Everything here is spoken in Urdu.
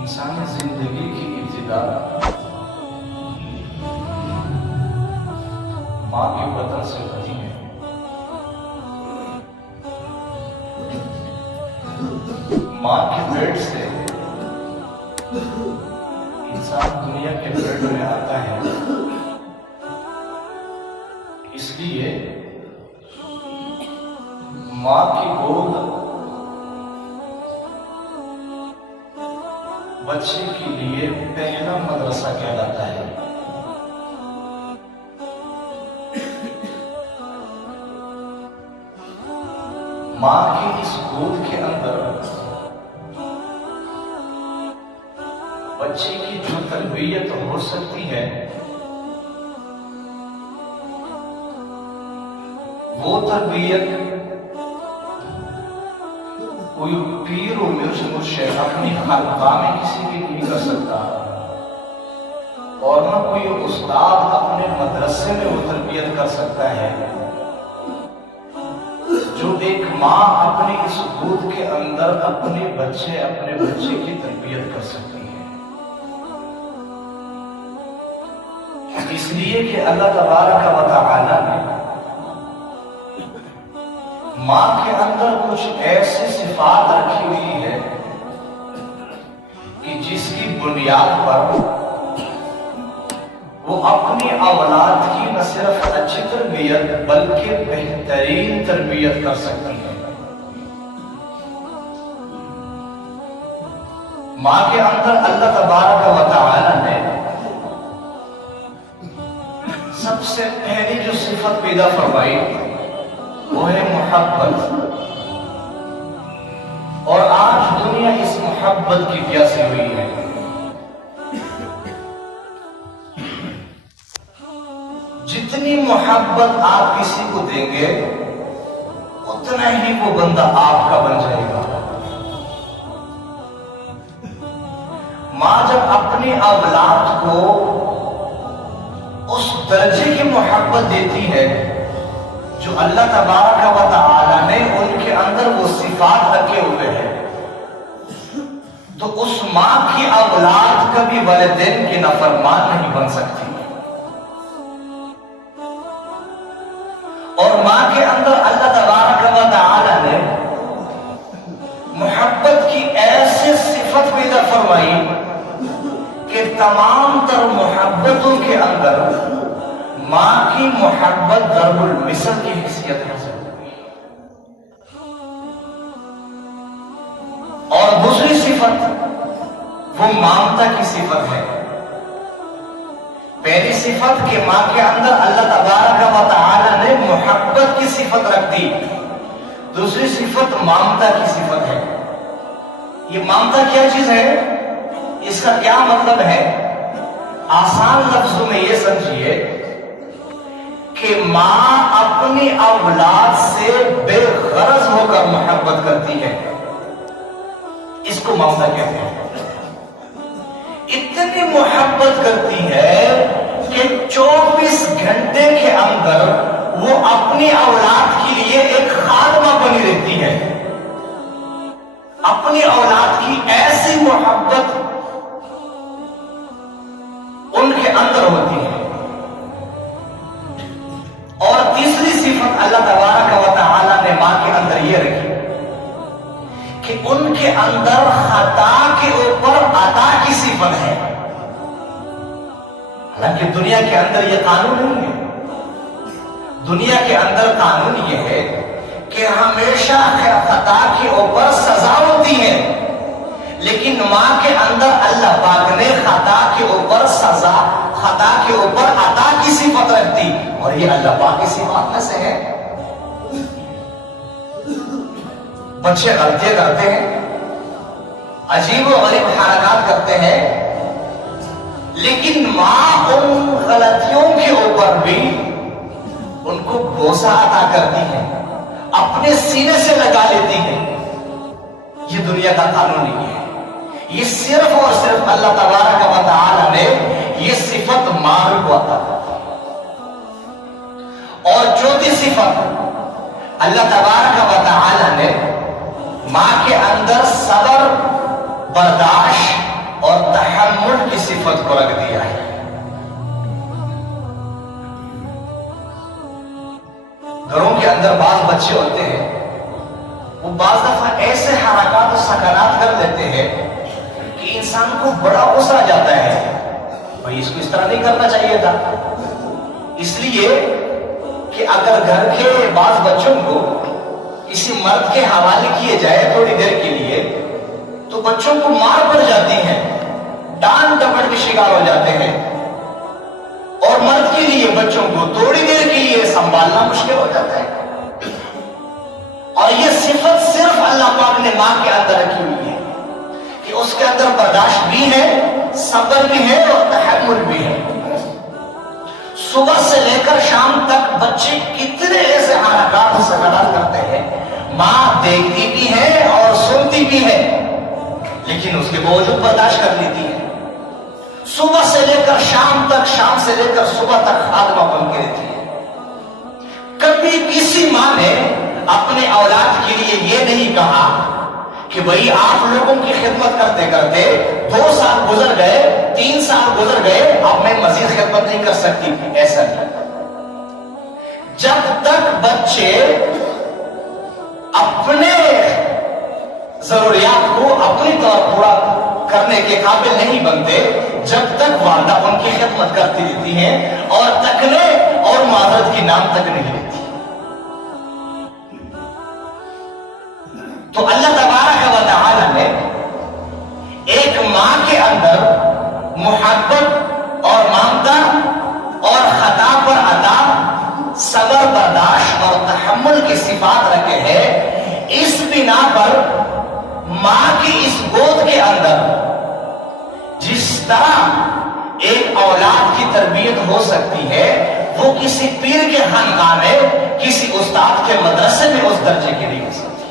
انسانی زندگی کی ابتدا ماں کے بدن سے ہوتی ہے۔ ماں کے پیٹ سے انسان دنیا کے پیٹ میں آتا ہے، اس لیے ماں کی گود بچے کے لیے پہلا مدرسہ کہلاتا ہے۔ ماں کی اس گود کے اندر بچے کی جو تربیت ہو سکتی ہے وہ تربیت کوئی پیر و مرشد اپنی خانقاہ میں کسی بھی نہیں کر سکتا، اور نہ کوئی استاد اپنے مدرسے میں وہ تربیت کر سکتا ہے جو ایک ماں اپنی اس گود کے اندر اپنے بچے کی تربیت کر سکتی ہے۔ اس لیے کہ اللہ تبارک و تعالی نے ماں کے اندر کچھ ایسی صفات رکھی ہوئی ہے کہ جس کی بنیاد پر وہ اپنی اولاد کی نہ صرف اچھی تربیت بلکہ بہترین تربیت کر سکتی ہے۔ ماں کے اندر اللہ تبارک و تعالی نے سب سے پہلی جو صفت پیدا فرمائی وہ ہے محبت، اور آج دنیا اس محبت کی پیاسی ہوئی ہے۔ جتنی محبت آپ کسی کو دیں گے اتنا ہی وہ بندہ آپ کا بن جائے گا۔ ماں جب اپنی اولاد کو اس درجے کی محبت دیتی ہے جو اللہ تبارک و تعالی نے ان کے اندر وہ صفات رکھے ہوئے ہیں، تو اس ماں کی اولاد کبھی والدین کی نافرمان نہیں بن سکتی، اور ماں کے اندر اللہ تبارک و تعالی نے محبت کی ایسی صفت پیدا فرمائی کہ تمام تر محبتوں کے اندر ماں کی محبت ضرب المثل کی حیثیت حاصل ہوئی۔ اور دوسری صفت وہ مامتا کی صفت ہے۔ پہلی صفت کہ ماں کے اندر اللہ تبارک و تعالی نے محبت کی صفت رکھ دی، دوسری صفت مامتا کی صفت ہے۔ یہ مامتا کیا چیز ہے، اس کا کیا مطلب ہے؟ آسان لفظوں میں یہ سمجھیے کہ ماں اپنی اولاد سے بے غرض ہو کر محبت کرتی ہے، اس کو مامتا کہتے ہیں۔ اتنی محبت کرتی ہے کہ 24 گھنٹے کے اندر وہ اپنی اولاد کے لیے ایک خادمہ بنی رہتی ہے۔ اپنی اولاد کی ایسی محبت ان کے اندر ہوتی ہے۔ اور تیسری صفت اللہ تبارک و تعالی نے ماں کے اندر یہ رکھی کہ ان کے اندر خطا کے اوپر عطا کی صفت ہے۔ حالانکہ دنیا کے اندر یہ قانون نہیں ہے، دنیا کے اندر قانون یہ ہے کہ ہمیشہ خطا کے اوپر سزا ہوتی ہے، لیکن ماں کے اندر اللہ پاک نے خطا کے اوپر سزا، خطا کے اوپر عطا کی صفت رکھ دی، اور یہ اللہ پاک کی صفات میں سے ہے۔ بچے غلطیاں کرتے ہیں، عجیب و غریب حرکات کرتے ہیں، لیکن ماں ان غلطیوں کے اوپر بھی ان کو بوسہ عطا کرتی ہے، اپنے سینے سے لگا لیتی ہے۔ یہ دنیا کا قانون نہیں ہے، یہ صرف اور صرف اللہ تبارک و تعالی نے یہ صفت ماں کو عطا کی۔ اور چوتھی صفت اللہ تبارک و تعالی نے ماں کے اندر صبر، برداشت صفت کو رکھ دیا ہے. گھروں کے اندر بعض بچے ہوتے ہیں، وہ بعض دفعہ ایسے حرکات و سکنات کر دیتے ہیں کہ انسان کو بڑا غصہ آ جاتا ہے. بھائی اس کو اس طرح نہیں کرنا چاہیے تھا. اس لیے کہ اگر گھر کے بعض بچوں کو کسی مرد کے حوالے کیے جائے تھوڑی دیر کے لیے تو بچوں کو مار پڑ جاتی ہے، ڈانٹ ڈپٹ کے شکار ہو جاتے ہیں، اور مرد کے لیے بچوں کو تھوڑی دیر کے لیے سنبھالنا مشکل ہو جاتا ہے. اور یہ صفت صرف اللہ پاک نے ماں کے اندر رکھی ہوئی ہے کہ اس کے اندر برداشت بھی ہے، صبر بھی ہے اور تحمل بھی ہے. صبح سے لے کر شام تک بچے کتنے ایسے حرکات و سکنات کرتے ہیں، ماں دیکھتی بھی ہے اور سنتی بھی ہے، لیکن اس کے باوجود برداشت کر لیتی ہے. صبح سے لے کر شام تک، شام سے لے کر صبح تک خادمہ بن کے رہتی ہے. کبھی کسی ماں نے اپنے اولاد کے لیے یہ نہیں کہا کہ بھئی آپ لوگوں کی خدمت کرتے کرتے 2 سال گزر گئے، 3 سال گزر گئے، اب میں مزید خدمت نہیں کر سکتی. ایسا نہیں. جب تک بچے اپنے ضروریات کو اپنی طور پورا کرنے کے قابل نہیں بنتے، جب تک والدہ ان کی خدمت کرتی رہتی ہیں اور تکنے اور معذرت کی نام تک نہیں لیتی. تو اللہ تبارک و تعالی نے ایک ماں کے اندر محبت اور ممتا اور خطا پر عطا، صبر، برداشت اور تحمل کی صفات رکھے ہیں. اس بنا پر ماں کی اس گود کے اندر جس طرح ایک اولاد کی تربیت ہو سکتی ہے، وہ کسی پیر کے خانقاہ میں، کسی استاد کے مدرسے میں اس درجے کی نہیں ہو سکتی.